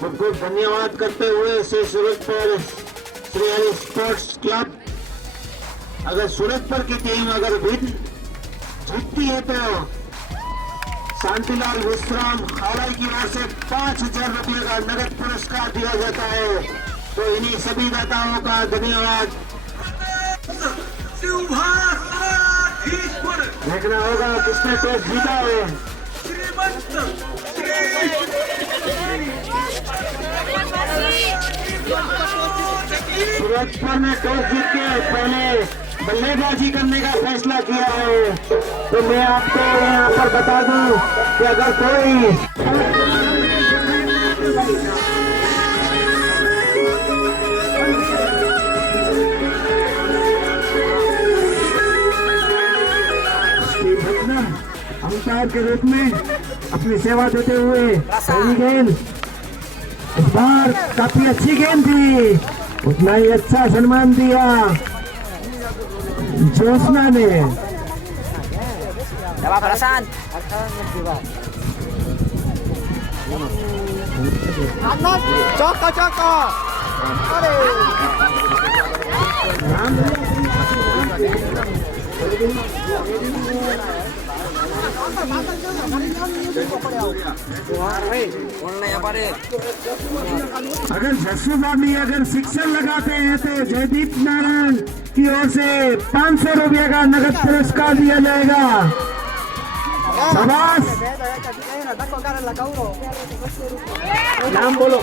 खूब खूब धन्यवाद करते हुए से सूरजपुर श्री हरि स्पोर्ट्स क्लब। अगर सूरजपुर की टीम अगर जीतती है तो शांतिलाल विश्राम हालाई की ओर से 5,000 रुपये का नगद पुरस्कार दिया जाता है। तो इन्हीं सभी दाताओं का धन्यवाद। देखना होगा किसने टॉस जीता है। सूरजपुर ने टॉस जीत के पहले बल्लेबाजी करने का फैसला किया है। तो मैं आपको यहाँ पर बता दूं कि अगर कोई अंपायर के रूप में अपनी सेवा देते हुए पहली गेंद इस बार काफी अच्छी गेंद थी, उतना ही अच्छा सम्मान दिया ज्योत्सना ने। अगर जस्सू बाबी अगर सिक्सर लगाते हैं तो जयदीप नारायण की ओर से 500 रुपये का नगद पुरस्कार दिया जाएगा। शाबाश, नाम बोलो।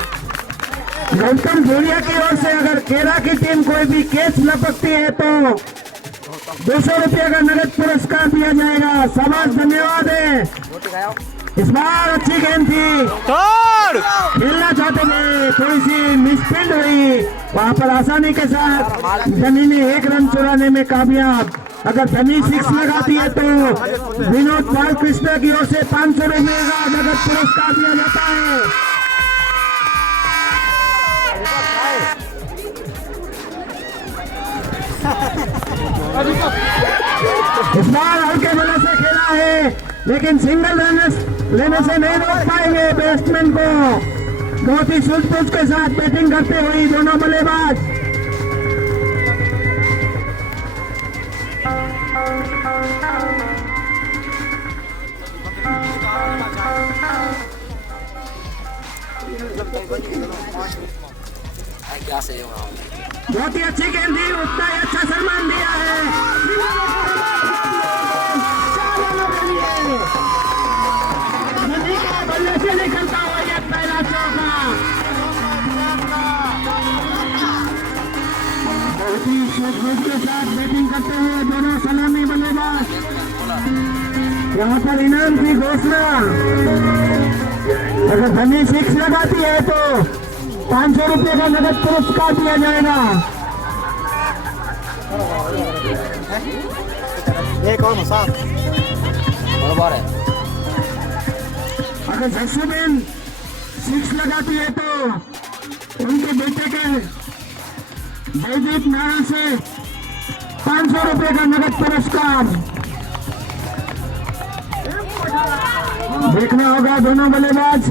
गौतम जोड़िया की ओर से अगर केरा की टीम कोई भी कैच लपकती है तो 200 रुपये का नगद पुरस्कार दिया जाएगा। शाबाश, धन्यवाद है। इस बार अच्छी गेंद थी, खेलना चाहते थे, थोड़ी सी मिसफील्ड हुई, वहां पर आसानी के साथ धनी ने 1 रन चुराने में कामयाब। अगर धनी 6 लगाती है तो विनोद बालकृष्ण की ओर से 500 रुपये का नगद पुरस्कार दिया जाता है। इस बार हल्के बल्ले से खेला है, लेकिन सिंगल रन लेने से नहीं रोक पाएंगे बैट्समैन को। बहुत ही सूझबूझ के साथ बैटिंग करते हुए दोनों बल्लेबाज। बहुत ही अच्छी गेंद थी, उतना ही अच्छा सम्मान दिया है। बल्ले से निकलता हुआ ये पहला चौका। बहुत ही सूझबूझ के साथ बैटिंग करते हुए दोनों सलामी बल्लेबाज। यहाँ पर इनाम की घोषणा, अगर धनी 6 लगाती है तो 500 रुपये का नगद पुरस्कार दिया जाएगा। अगर जसुबेन 6 लगाती है तो उनके बेटे के जयदीप नारायण से 500 रुपये का नगद पुरस्कार। देखना होगा दोनों बल्लेबाज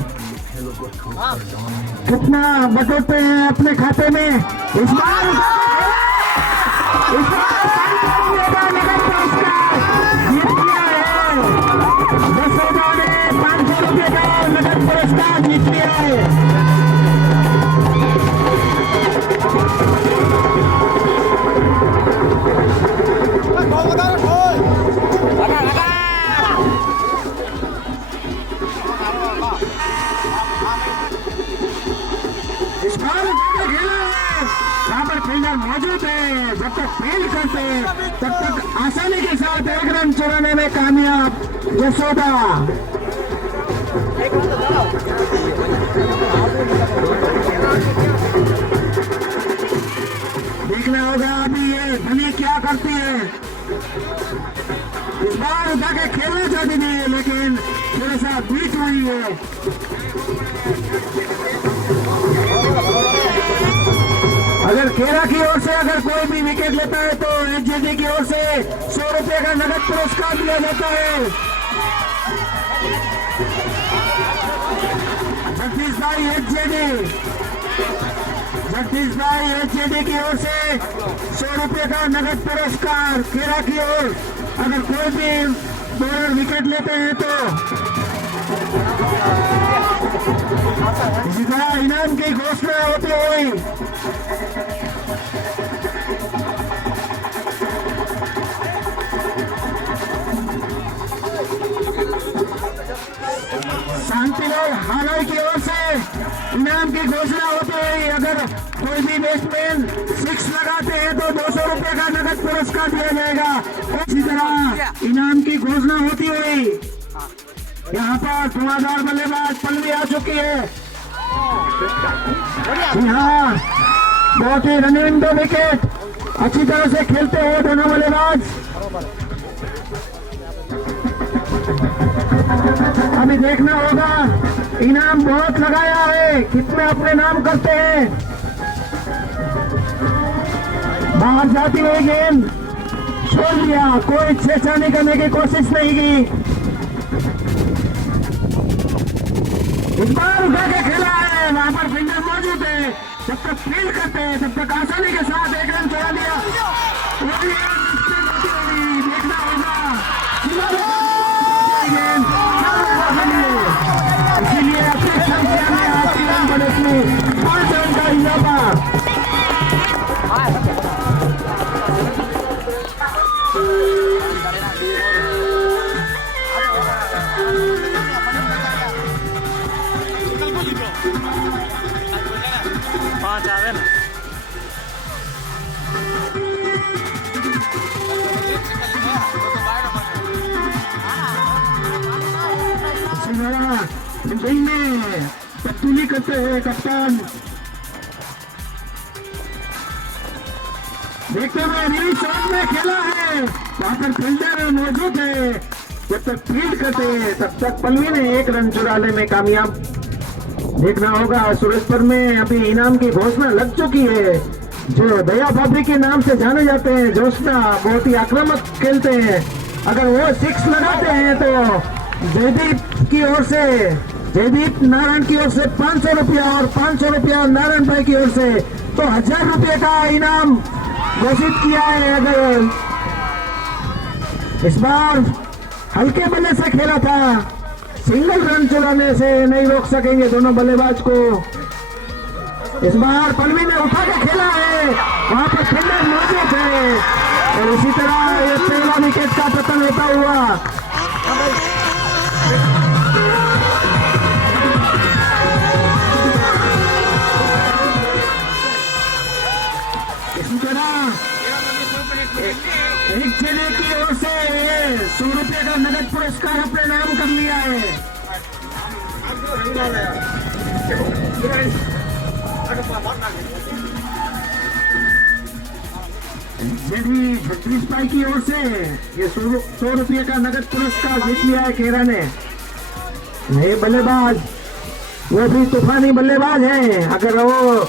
कितना बटोरते हैं अपने खाते में। इस बार नगद पुरस्कार जीत लिया है। जसोदा ने 500 रुपये का नगद पुरस्कार जीत लिया है। मौजूद है, जब तक फेल करते तब तक आसानी के साथ 1 रन चुराने में कामयाब जसोदा। देखना होगा अभी ये धनी क्या करती है। इस बार उठा के खेलना चाहती थी, लेकिन थोड़ा सा बीट हुई है। अगर खेरा की ओर से अगर कोई भी विकेट लेता है तो एचजेडी की ओर से 100 रुपये का नगद पुरस्कार दिया जाता है। जगदीश भाई HJD की ओर से 100 रुपए का नगद पुरस्कार केरा की ओर। अगर कोई भी बॉलर विकेट लेते हैं तो इसी तरह इनाम की घोषणा होती हुई शांतिलाल हालोई की ओर से इनाम की घोषणा होती हुई। अगर कोई भी बैट्समैन 6 लगाते हैं तो 200 रुपए का नगद पुरस्कार दिया जाएगा। इसी तरह इनाम की घोषणा होती हुई यहाँ पर धुआंधार बल्लेबाज पल्लवी आ चुकी है। यहाँ बहुत ही रनिंग 2 विकेट अच्छी तरह से खेलते हुए दोनों बल्लेबाज। अभी देखना होगा, इनाम बहुत लगाया है, कितने अपने नाम करते हैं। बाहर जाती हुई गेंद छोड़ दिया, कोई छेड़छाड़ी करने की कोशिश नहीं की। इस बार उठा के खेला है, वहां पर फिंगर मौजूद है। जब तक फील्ड करते हैं तब तक आसानी के साथ 1 रन चढ़ा दिया। देखना होगा, इसीलिए अपनी संख्या में 8 रन बने, 5 रन का इजाफा। तब्दीली करते हैं कप्तान। देखते हुए रिलीज शॉट में खेला है, वहां पर फील्डर मौजूद है। जब तक फील्ड करते हैं तब तक पल्लवी ने 1 रन चुराने में कामयाब। देखना होगा, सुरेशपुर में अभी इनाम की घोषणा लग चुकी है। जो दया भाभी के नाम से जाने जाते हैं, जोशना, बहुत ही आक्रामक खेलते हैं। अगर वो 6 लगाते हैं तो जयदीप की ओर से, जयदीप नारायण की ओर से 500 रुपया और 500 रुपया नारायण भाई की ओर से, तो 1000 रुपये का इनाम घोषित किया है। अगर इस बार हल्के बल्ले से खेला था, सिंगल रन चुराने से नहीं रोक सकेंगे दोनों बल्लेबाज को। इस बार पल्लवी ने उठा के खेला है, वहां पर फील्डर मौजूद है और इसी तरह ये पहला विकेट का पतन होता हुआ। इसी तरह एक जिले की ओर से 100 रुपये का नगद पुरस्कार अपने नाम कर लिया है। जगदीश भाई की ओर से ये 100 रुपये का नगद पुरस्कार जीत लिया है केरा ने। नए बल्लेबाज, वो भी तूफानी बल्लेबाज हैं। अगर वो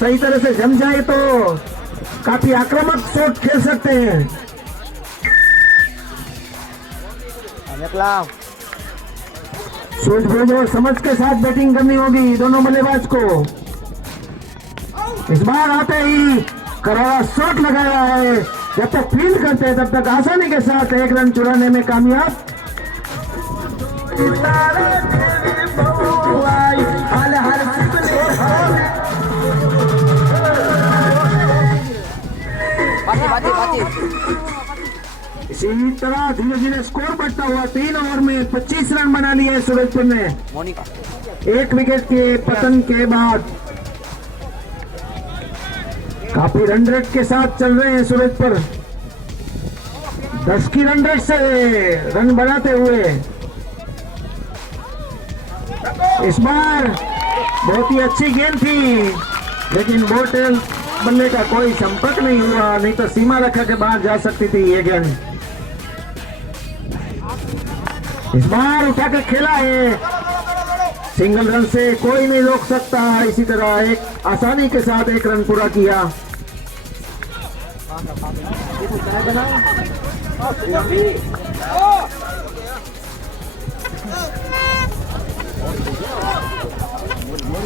सही तरह से जम जाए तो काफी आक्रामक शॉट खेल सकते हैं। सोच भेजो, समझ के साथ बैटिंग करनी होगी दोनों बल्लेबाज को। इस बार आते ही करारा शॉट लगाया है, जब तक फील्ड करते हैं तब तक आसानी के साथ 1 रन चुराने में कामयाब। इसी तरह धीरे धीरे स्कोर बढ़ता हुआ 3 ओवर में 25 रन बना लिए सूरजपुर ने 1 विकेट के पतन के बाद। काफी रन रेट के साथ चल रहे हैं सूरजपुर, 10 की रन रेट से रन बनाते हुए। इस बार बहुत ही अच्छी गेंद थी, लेकिन बोटेल बल्ले का कोई संपर्क नहीं हुआ, नहीं तो सीमा रेखा के बाहर जा सकती थी ये गेंद। इस बार उठा के खेला है, सिंगल रन से कोई नहीं रोक सकता। इसी तरह एक आसानी के साथ 1 रन पूरा किया।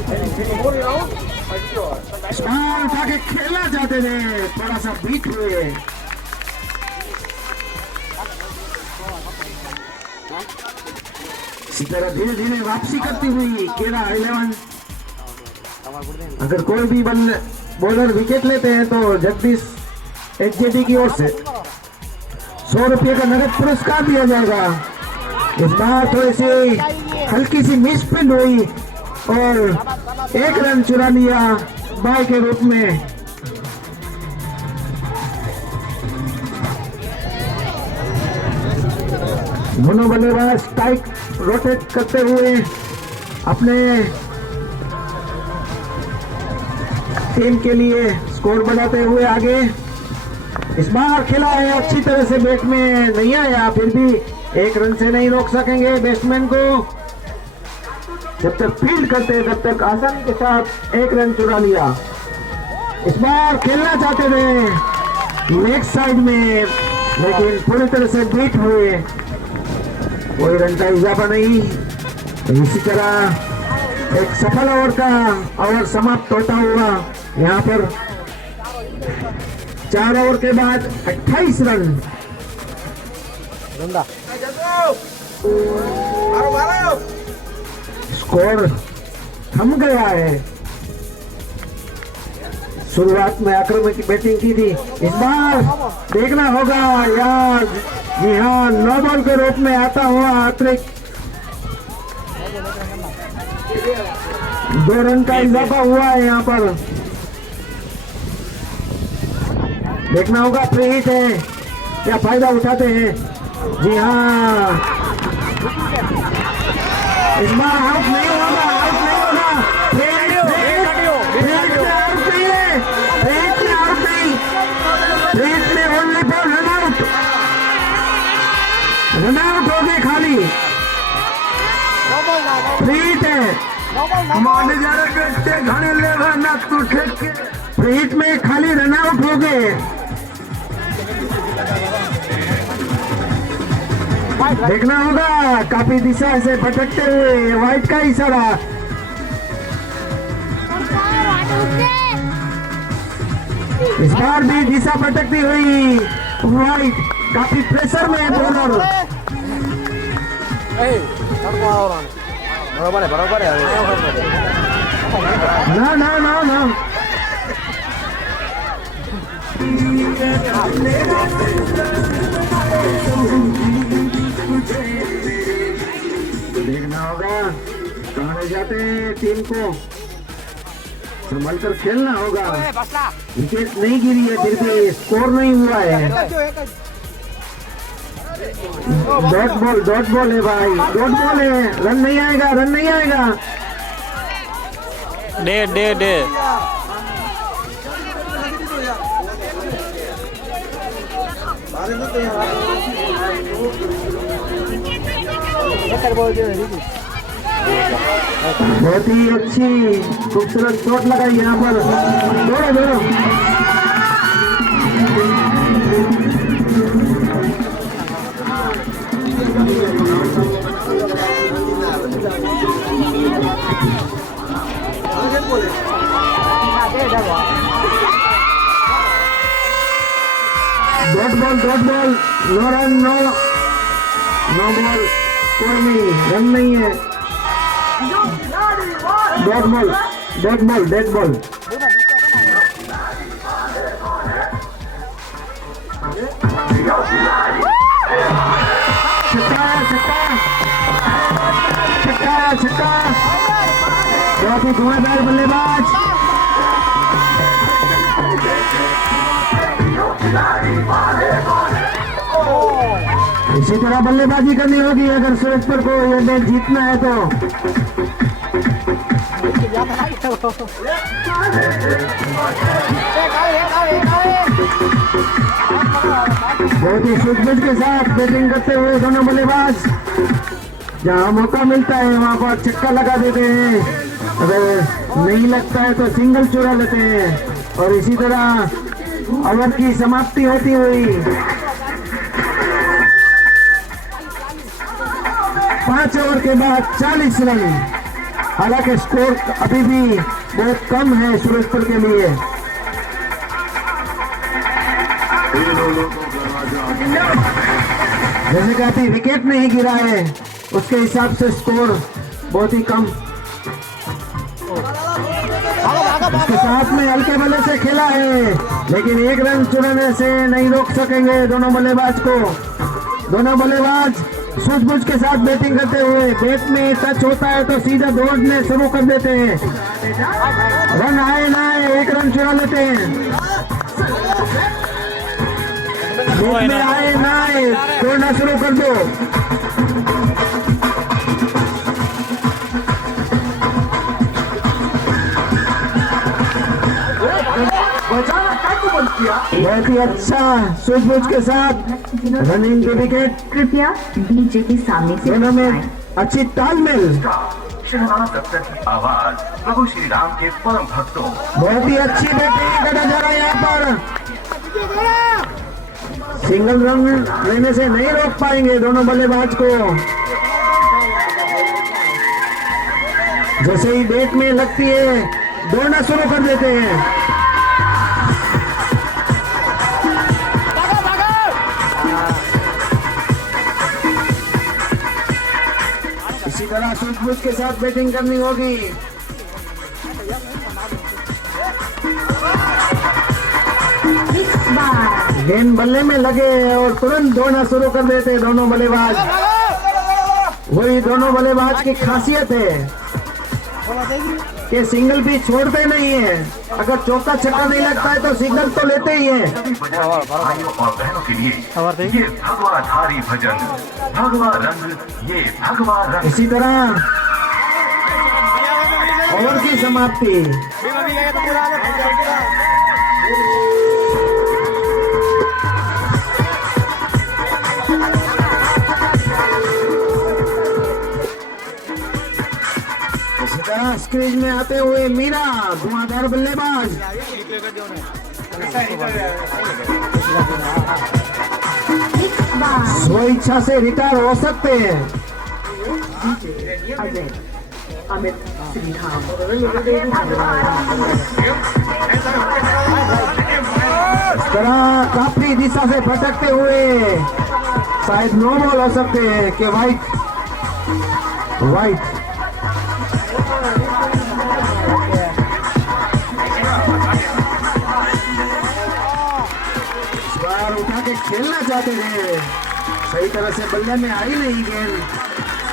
बॉल उठा के खेलना चाहते थे, थोड़ा सा बीट हुए। इसी तरह धीरे धीरे वापसी करती हुई केरा 11। अगर कोई भी बॉलर विकेट लेते हैं तो जगदीश एचजेडी की ओर से 100 रुपये का नगद पुरस्कार दिया जाएगा। इस बार थोड़ी सी हल्की सी मिस पिन हुई और 1 रन चुरा लिया बाय के रूप में। दोनों बल्लेबाज स्ट्राइक रोटेट करते हुए अपने टीम के लिए स्कोर बनाते हुए आगे। इस बार खेला है अच्छी तरह से, बैट में नहीं आया, फिर भी 1 रन से नहीं रोक सकेंगे बैट्समैन को। जब तक फील्ड करते हैं तब तक आसानी के साथ 1 रन चुरा लिया। इस बार खेलना चाहते थे लेग साइड में, लेकिन पूरी तरह से बीट हुए, कोई रन का इजाफा नहीं। इसी तरह एक सफल ओवर समाप्त होता हुआ यहाँ पर 4 ओवर के बाद 28 रन। स्कोर थम गया है। शुरुआत में आक्रमण की बैटिंग की थी, इस बार देखना होगा यार। जी हाँ, 9 बॉल के रूप में आता हुआ अतिरिक्त 2 रन का इजाफा हुआ है यहाँ पर। देखना होगा फ्री हिट है या फायदा उठाते हैं। जी हाँ, इस बार आउट नहीं होगा, आउट नहीं होगा। Only for run out, run out हो गए खाली। फ्री हिट है, माने जा रहे घने लेवा ना तू ठेके। फ्री हिट में खाली रन आउट हो गए। देखना होगा, काफी दिशा से भटकते हुए व्हाइट का इशारा। इस बार भी दिशा भटकती हुई व्हाइट, काफी प्रेशर में है बॉलर। ना ना ना ना, देखना होगा कहाँ ले जाते हैं टीम को, संभल कर खेलना होगा। विकेट नहीं गिरी है, फिर भी स्कोर नहीं हुआ है। डॉट बॉल है भाई, डॉट बॉल है, रन नहीं आएगा, रन नहीं आएगा। डे डे डे बहुत ही अच्छी खूबसूरत चोट लगाई यहाँ पर। दौड़ो दौड़ो, dot ball, no run, no ball, कोई नहीं, रन नहीं है। Dead ball, dead ball. छक्का, बहुत ही धुआंधार बल्लेबाज। इसी तरह बल्लेबाजी करनी होगी अगर सूरजपुर को ये मैच जीतना है तो। बहुत ही सूझबूझ के साथ बैटिंग करते हुए दोनों बल्लेबाज, जहां मौका मिलता है वहां पर छक्का लगा देते हैं, अगर नहीं लगता है तो सिंगल चुरा लेते हैं। और इसी तरह ओवर की समाप्ति होती हुई 5 ओवर के बाद 40 रन। हालांकि स्कोर अभी भी बहुत कम है सूरजपुर के लिए। जैसे कि अभी विकेट नहीं गिरा है उसके हिसाब से स्कोर बहुत ही कम। उसके साथ में हल्के बल्ले से खेला है लेकिन एक रन चुराने से नहीं रोक सकेंगे दोनों बल्लेबाज को। दोनों बल्लेबाज सूझबूझ के साथ बैटिंग करते हुए बैट में टच होता है तो सीधा दौड़ने शुरू कर देते हैं। रन आए ना आए एक रन चुरा लेते हैं। बैट में आए ना आए दौड़ना शुरू कर दो। बहुत ही अच्छा सूझबूझ के साथ रनिंग के विकेट। कृपया डीजे के सामने से दोनों में अच्छी तालमेल। आवाज प्रभु श्री राम के परम भक्तों। बहुत ही अच्छी बैटिंग का नजारा यहाँ पर। सिंगल रन लेने से नहीं रोक पाएंगे दोनों बल्लेबाज को। जैसे ही बैट में लगती है दौड़ना शुरू कर देते हैं। इसी तरह सूझबूझ के साथ बैटिंग करनी होगी। गेंद बल्ले में लगे और तुरंत दौड़ना शुरू कर देते दोनों बल्लेबाज। वही दोनों बल्लेबाज की खासियत है कि सिंगल भी छोड़ते नहीं है। अगर चौका छक्का नहीं लगता है तो सिंगल तो लेते ही है। भाइयों और बहनों के लिए ये भगवा धारी भजन, भगवा रंग ये भगवा रंग। इसी तरह ओवर की समाप्ति। इसी तरह स्क्रीज में आते हुए मीरा धुआंधार बल्लेबाज। स्व इच्छा से रिटायर हो सकते हैं। अमित श्रीधाम इस तरह काफी दिशा से भटकते हुए शायद नो बॉल हो सकते हैं कि वाइट। इस बार उठा के खेलना चाहते थे, सही तरह से बल्ले में आई नहीं गेंद।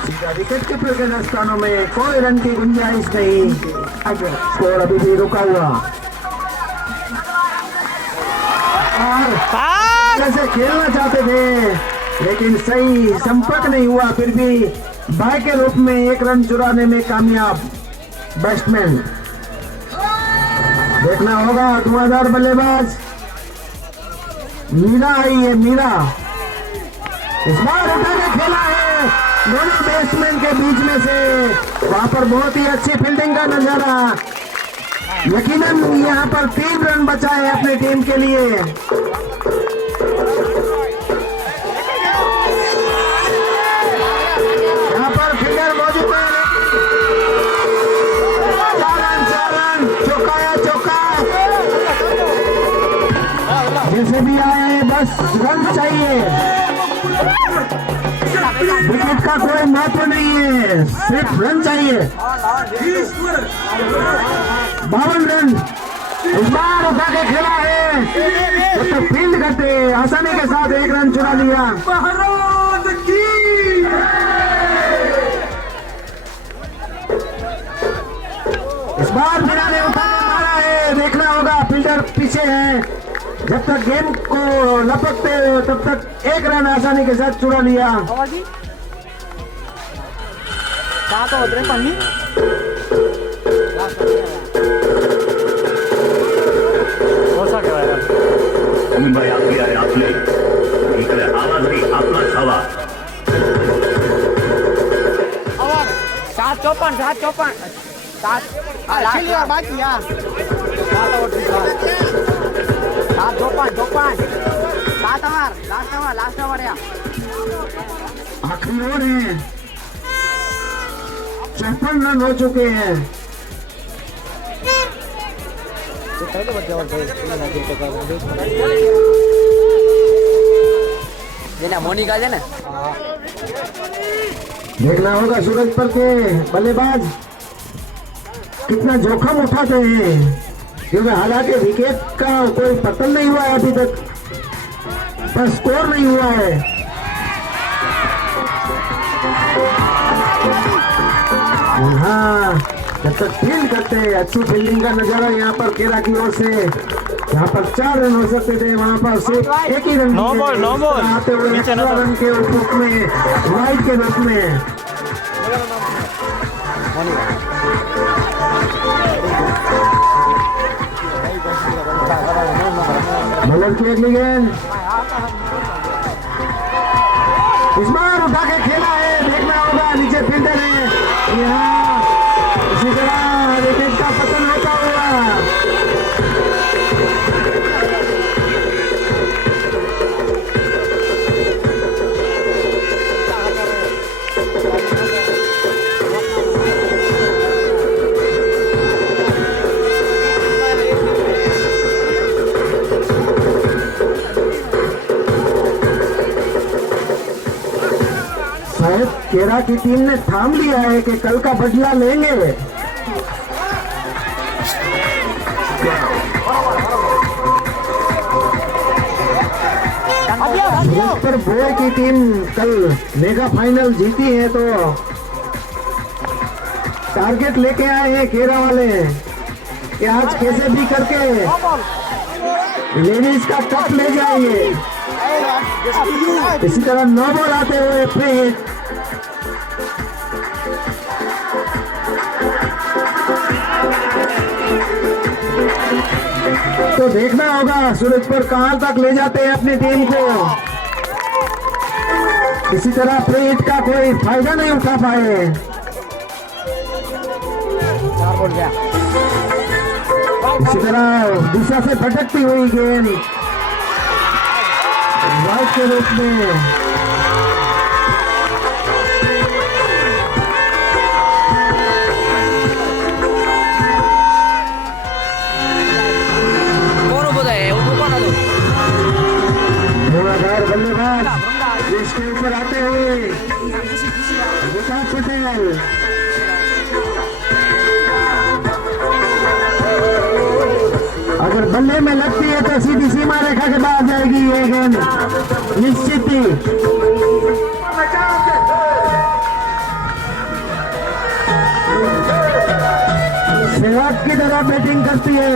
सीधा विकेट कीपर के दस्तानों में कोई रन की गुंजाइश नहीं। स्कोर अभी भी रुका हुआ और कैसे खेलना चाहते थे लेकिन सही संपर्क नहीं हुआ। फिर भी बाय के रूप में एक रन चुराने में कामयाब बैट्समैन। देखना होगा धुआंधार बल्लेबाज मीरा आई है। मीरा इस बार उठा के खेला है दोनों बैट्समैन के बीच में से। वहां पर बहुत ही अच्छी फील्डिंग का नजारा। यकीनन यहाँ पर 3 रन बचाए अपनी टीम के लिए। यहाँ पर फील्डर मौजूद है। 4 रन चौका। जैसे भी आए बस रन चाहिए। विकेट का कोई महत्व नहीं है, सिर्फ रन चाहिए। 52 रन इस बार उठा के खेला है। तो फील्ड करते आसानी के साथ 1 रन चुरा लिया। इस बार मीरा ने उठा के मारा है। देखना होगा फील्डर पीछे है। जब तक गेंद को लपकते हो तब तक 1 रन आसानी के साथ चुरा लिया। मुंबई आपली आहे आपली, इकडे आवाज ही आपलाच हवा। 7-54 बाकी यार। 7 लास्ट ओवर या आखिरी ओवर है। 54 रन हो चुके हैं। मोनिका है ना देखना होगा सूरजपुर के बल्लेबाज कितना जोखिम उठाते हैं, क्योंकि हालांकि विकेट का कोई पतन नहीं हुआ है अभी तक, पर स्कोर नहीं हुआ है। हाँ, जब तक फील्ड करते हैं, अच्छी फील्डिंग का नजारा यहाँ पर केरा की ओर से, यहाँ पर 4 रन हो सकते थे, वहां पर सिर्फ एक ही रन आते हुए रन के रूप में, वाइड के रूप में। बॉलर की अगली गेंद इस बार उठा के खेला है, देखना होगा नीचे फील्डर है, यहाँ इसी तरह विकेट का पतन होता हुआ। शायद केरा की टीम ने थाम लिया है कि कल का बदला लेंगे। पर बोय की टीम कल मेगा फाइनल जीती है, तो टारगेट लेके आए हैं केरा वाले कि आज कैसे भी करके लेडीज का कप ले जाएंगे। इसी तरह 9 बॉल आते हुए फ्री हिट। तो देखना होगा सूरजपुर कहां तक ले जाते हैं अपनी टीम को। इसी तरह फ्री हिट का कोई फायदा नहीं उठा पाए। इसी तरह दिशा से भटकती हुई गेंद वाइड के रूप में। बल्लेबाज इसके ऊपर आते हुए विकास पटेल, अगर बल्ले में लगती है तो सीधी सीमा रेखा के बाद जाएगी ये गेंद निश्चित ही। सहवाग की तरह बैटिंग करती है।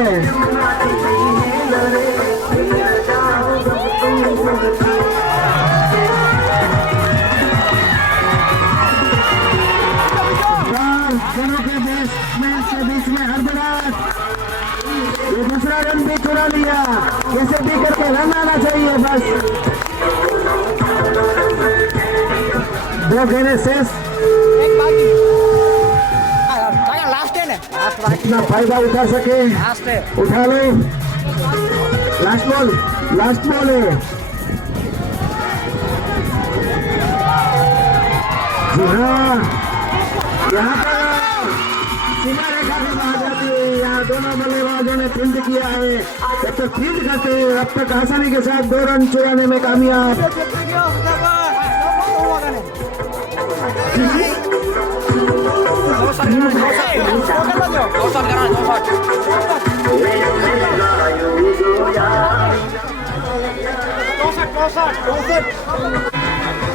दोनों के बैट्समैन के बीच में हड़बड़ाहट, ये दूसरा रन भी चुरा लिया, कैसे भी करके रन आना चाहिए बस। 2 गेंदें शेष, इतना फायदा उठा सके उठा लो। लास्ट बॉल है जी हाँ, यहाँ पर सीमा रेखा के बाहर जाती है। यहाँ दोनों बल्लेबाजों ने फील्ड किया है, जब तक फील्ड करते हैं अब तक आसानी के साथ 2 रन चुराने में कामयाब।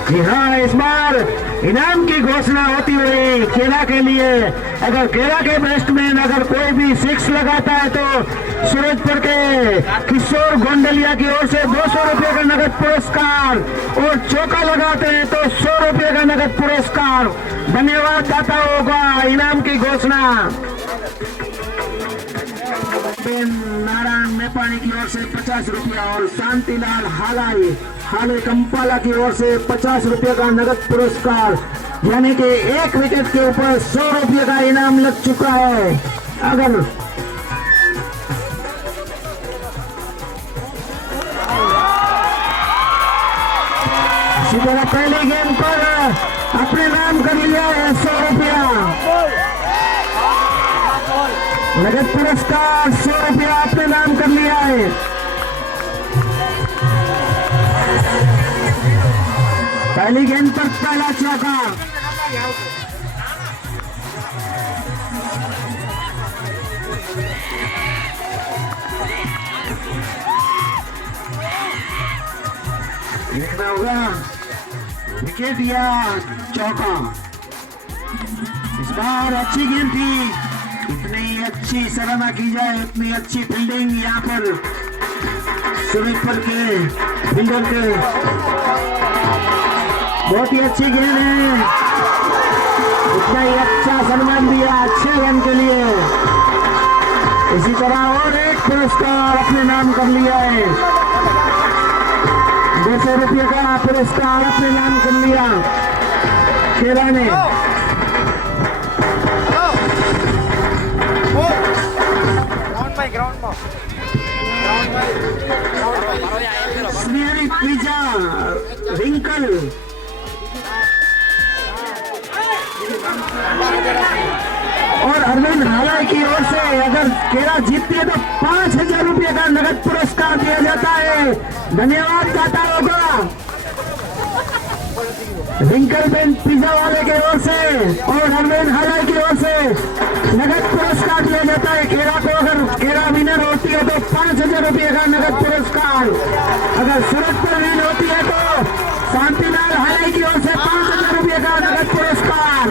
जी हाँ, इस बार इनाम की घोषणा होती हुई केरा के लिए। अगर केरा के बैट्समैन अगर कोई भी 6 लगाता है तो सूरजपुर के किशोर गोंडलिया की ओर से 200 रुपये का नगद पुरस्कार, और चौका लगाते हैं तो 100 रुपये का नगद पुरस्कार। धन्यवाद दाता होगा इनाम की घोषणा। नारायण नेपानी की ओर से 50 रुपया और शांतिलाल हाले कंपाला की ओर से 50 रुपये का नगद पुरस्कार, यानी कि 1 विकेट के ऊपर 100 रुपये का इनाम लग चुका है। अगर इसी तरह पहले गेम पर अपने नाम कर लिया है 100 रुपया। नगद पुरस्कार 100 रुपया आपने नाम कर लिया है। पहली गेंद पर पहला चौका। देखना होगा विकेट या चौका। इस बार अच्छी गेंद थी, इतनी अच्छी सराहना की जाए, इतनी अच्छी फील्डिंग यहाँ पर सुरेशपुर के फील्डर के, बहुत ही अच्छी गेंद है, इतना ही अच्छा सम्मान दिया अच्छे रन के लिए। इसी तरह और एक पुरस्कार अपने नाम कर लिया है, 200 रुपये का पुरस्कार अपने नाम कर लिया खेला ने। स्नेहरी पिज्जा रिंकल और अरविंद हालाई की ओर से अगर केरा जीतती है तो 5000 रुपये का नगद पुरस्कार दिया जाता है। धन्यवाद दाताओं का, रिंकल बेन पिज्जा वाले की ओर से और अरविंद हालाई की ओर से नगद पुरस्कार दिया जाता है। केरा को अगर केरा विनर होती है तो 5000 रुपये का नगद पुरस्कार, अगर सूरजपुर विन होती है तो शांतिलाल हालाई की ओर से 5000 रुपये का नगद पुरस्कार।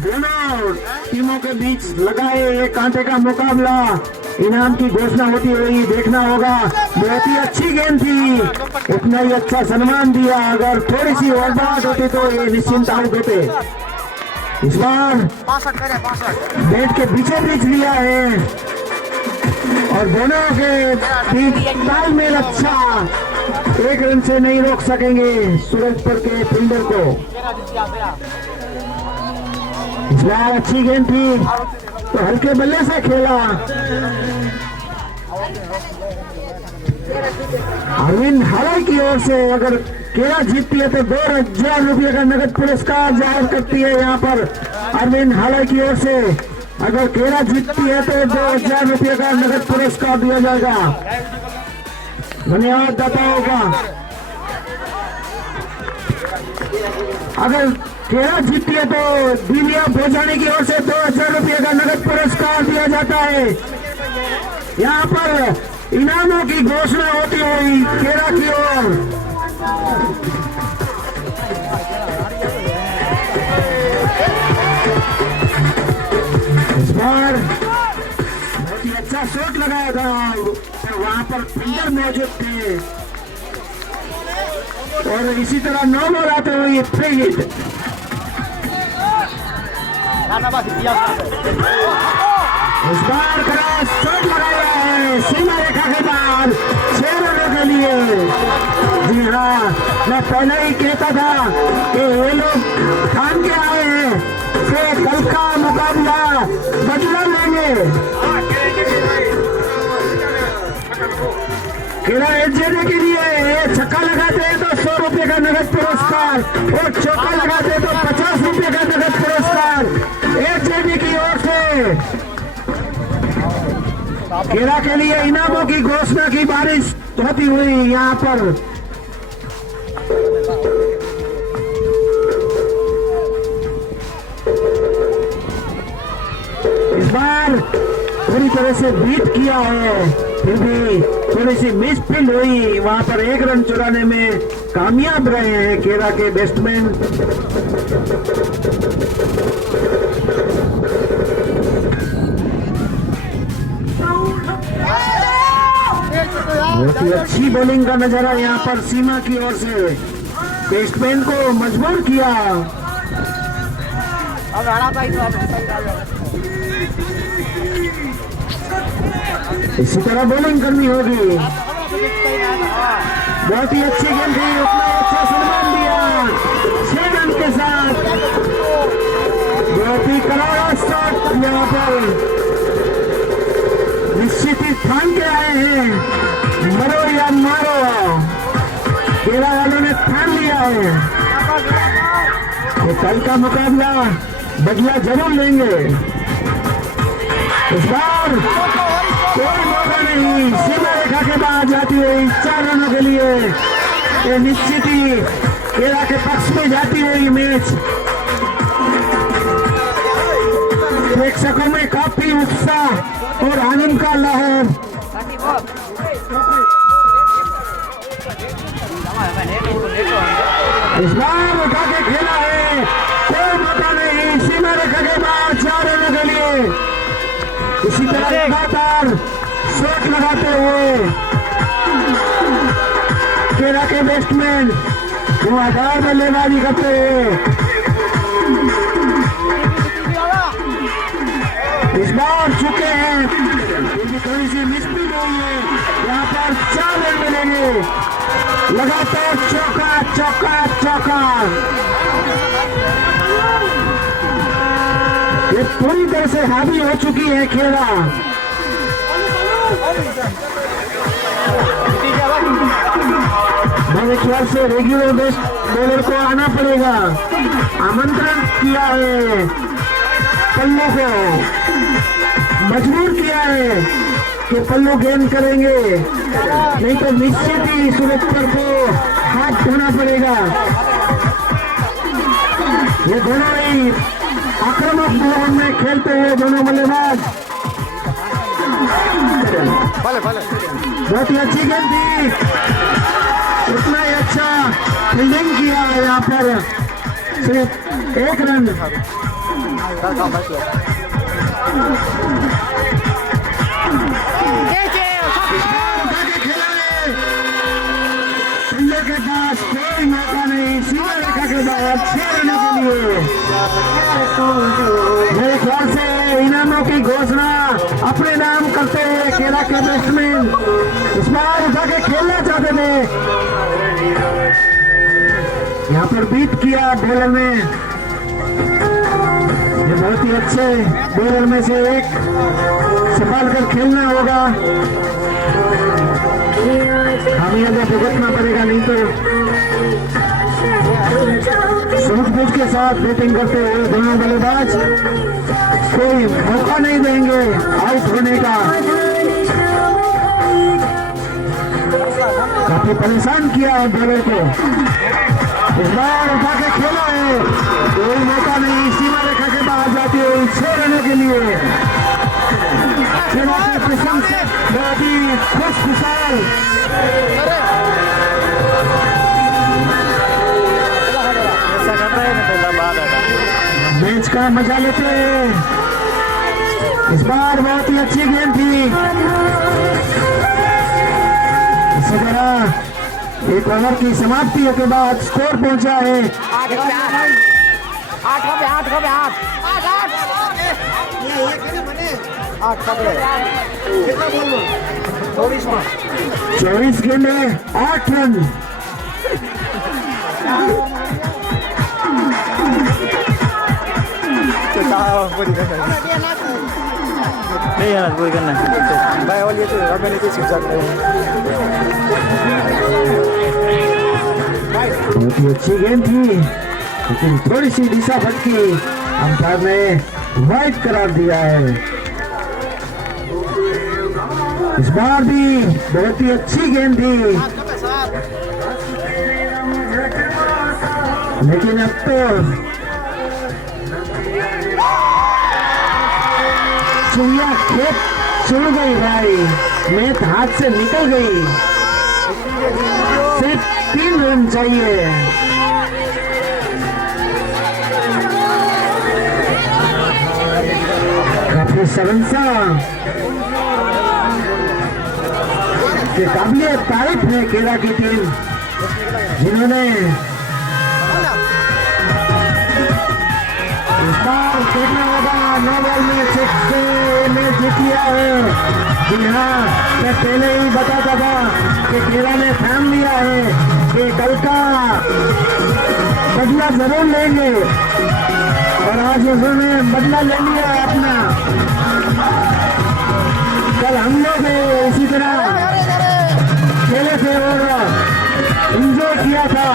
दोनों टीमों के बीच लगाए एक कांटे का मुकाबला, इनाम की घोषणा होती हुई देखना होगा। बहुत ही अच्छी गेंद थी, उतना ही अच्छा सम्मान दिया, अगर थोड़ी सी और बात होती तो ये निश्चिंत आउट होते। इस बार बैट के पीछे बीच लिया है और दोनों के बीच तालमेल अच्छा, एक रन से नहीं रोक सकेंगे सूरजपुर के फील्डर को। इस बार अच्छी गेंद थी तो हल्के बल्ले से खेला। अरविंद हालाई की ओर से अगर केरा जीतती है तो 2000 रुपये का नगद पुरस्कार जाहिर करती है यहाँ पर अरविंद हालाई की ओर से। अगर केरा जीतती है तो 2000 रुपये का नगद पुरस्कार दिया जाएगा। धन्यवाद दाताओं का। अगर केरा जीतती है तो दिव्या भोजानी की ओर से 2000 रुपये का नगद पुरस्कार दिया जाता है। यहाँ पर इनामों की घोषणा होती हुई केरा की ओर। इस बार बहुत ही अच्छा शॉट लगाया था, तो वहां पर फील्डर मौजूद थे और इसी तरह 9 बॉल आते हुए 3 हिट। इस बार खरा शॉट लगाया है सीमा रेखा के बाद 6 रनों के लिए। जी हाँ, मैं पहले ही कहता था कि ये लोग ठान के आए हैं कि कल का मुकाबला बदला लेंगे। केरा एचजेडी के लिए छक्का लगाते हैं तो 100 रुपये का नगद पुरस्कार और चौका लगाते हैं तो 50 रुपये का नगद पुरस्कार एचजेडी की ओर से। केरा के लिए इनामों की घोषणा की बारिश होती हुई यहाँ पर। इस बार पूरी तरह से बीट किया है, फिर भी थोड़ी सी मिस फील्ड हुई, वहां पर 1 रन चुराने में कामयाब रहे हैं केरा के बैट्समैन। बहुत ही अच्छी बॉलिंग का नजारा यहाँ पर सीमा की ओर से, बैट्समैन को मजबूर किया। इसी तरह बॉलिंग करनी होगी। बहुत ही अच्छी गेंद थी, उतना अच्छा सम्मान दिया 6 रन के साथ ठान लिया है कि कल का मुकाबला बदला जरूर लेंगे। इस बार कोई मौका नहीं, सीमा रेखा के बाद जाती हुई 4 रनों के लिए ये निश्चित ही केरा के पक्ष में जाती हुई मैच प्रेक्षकों में काफी उत्साह और आनंद का लहर। इस बार उठा के खेला है, कोई मौका नहीं, सीमा रेखा के बाद 4 रनों के लिए इसी तरह लगातार शॉट लगाते हुए केरा के बैट्समैन धुआंधार बल्लेबाजी करते हुए इस बार चुके हैं, क्योंकि थोड़ी सी मिस भी गई है। यहाँ पर 4 रन मिलेंगे, लगातार चौका चौका चौका। ये पूरी तरह से हावी हो चुकी है खेला। मेरे ख्याल से रेगुलर बेस्ट बॉलर को आना पड़ेगा। आमंत्रण किया है, पल्लू को मजबूर किया है कि पल्लू गेंद करेंगे, नहीं तो निश्चित ही सुरेश्वर को हाथ धोना पड़ेगा। ये दोनों ही आक्रामक मोड में खेलते हुए दोनों बल्लेबाज। बहुत ही अच्छी गेंद थी, उतना ही अच्छा फील्डिंग किया है। यहाँ पर सिर्फ 1 रन। पिल्ले के पास कोई मौका नहीं, सीमा रेखा के बाद 6 रनों के लिए। मेरे ख्याल से इनामों की घोषणा अपने नाम करते हुए केरा के बैट्समैन इस बार उठा के खेलना चाहते थे। यहाँ पर बीट किया बॉलर ने, ये बहुत ही अच्छे बॉलर में से एक संभाल कर खेलना होगा, खामियाजा भुगतना पड़ेगा, नहीं तो सूझबूझ के साथ बैटिंग करते हुए दोनों बल्लेबाज कोई मौका नहीं देंगे आउट होने का। काफी परेशान किया है बॉलर को, इस बार उठा के खेला है, कोई मौका नहीं, सीमा रेखा के बाहर जाती हुई 6 रनों के लिए। प्रशंसक बहुत ही खुशखुशाल मैच का मजा लेते हैं। इस बार बहुत ही अच्छी गेंद थी। इसी तरह एक ओवर की समाप्ति के बाद स्कोर पहुंचा है 24 गेंदे 8 रन। नहीं यार कोई करना है भाई, और ये तो हमें नहीं सीख सकते। बहुत ही अच्छी गेंद थी, लेकिन थोड़ी सी दिशा भटकी, अंपायर ने वाइड करार दिया है। इस बार भी बहुत ही अच्छी गेंद थी, लेकिन अब तो चिड़िया खेत चुड़ गई भाई, मैच हाथ से निकल गई। सिर्फ 3 रन चाहिए। काफी सरंसा के काबिले तारीफ है केरा की टीम, जिन्होंने इस बार देखना होगा 9 बॉल में 6 में जीत लिया है। जी हाँ, मैं पहले ही बताता था कि केरा ने ठान लिया है कि कल का बदला जरूर लेंगे, और आज उन्होंने बदला ले लिया है अपना। कल हम लोग इसी तरह खेले थे और एंजॉय किया था।